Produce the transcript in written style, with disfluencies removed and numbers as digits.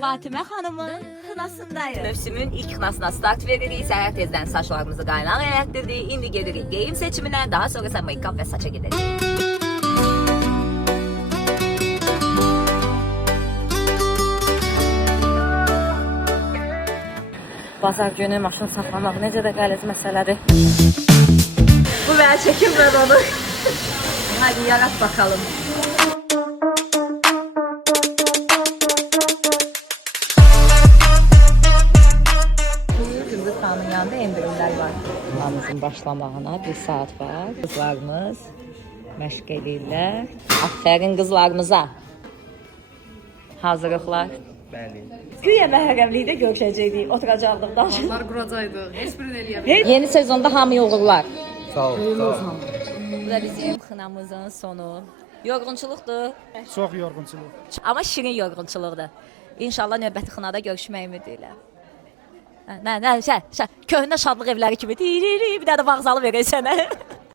Fatimə xanımın xınasındayıq. Mövsümün ilk xınasına start veririk. Səhər tezdən saçlarımızı qaynaq elətdirdik. İndi gedirik geyim seçiminə. Daha sonra isə make-up və saça gedəcəyik. Bazar günü maşın saxlamaq necə də qəliz məsələdir. Bu mən çəkim mən onu. Hadi yarat bakalım. Zümrüt xanımın yanında endirimlər var. Namazın başlamağına 1 saat var. Qızlarımız məşq edirlər. Aferin qızlarımıza. Hazırlıqlar. Güya məhərrəmlikdə görüşəcəkdik, oturacaqdıq, danışıq. Onlar quracaqdıq. Heç birini eləyəmədik. Yeni sezonda hamı uğurlar. Sağ ol. Bu da bizim xınamızın sonu. Yorğunçuluqdur. Çox yorğunçuluq. Amma şirin yorğunçuluqdur. İnşallah növbəti xınada görüşmək ümidi ilə. Köhnə şadlıq evləri kimi bir dənə vağzalı verək sənə.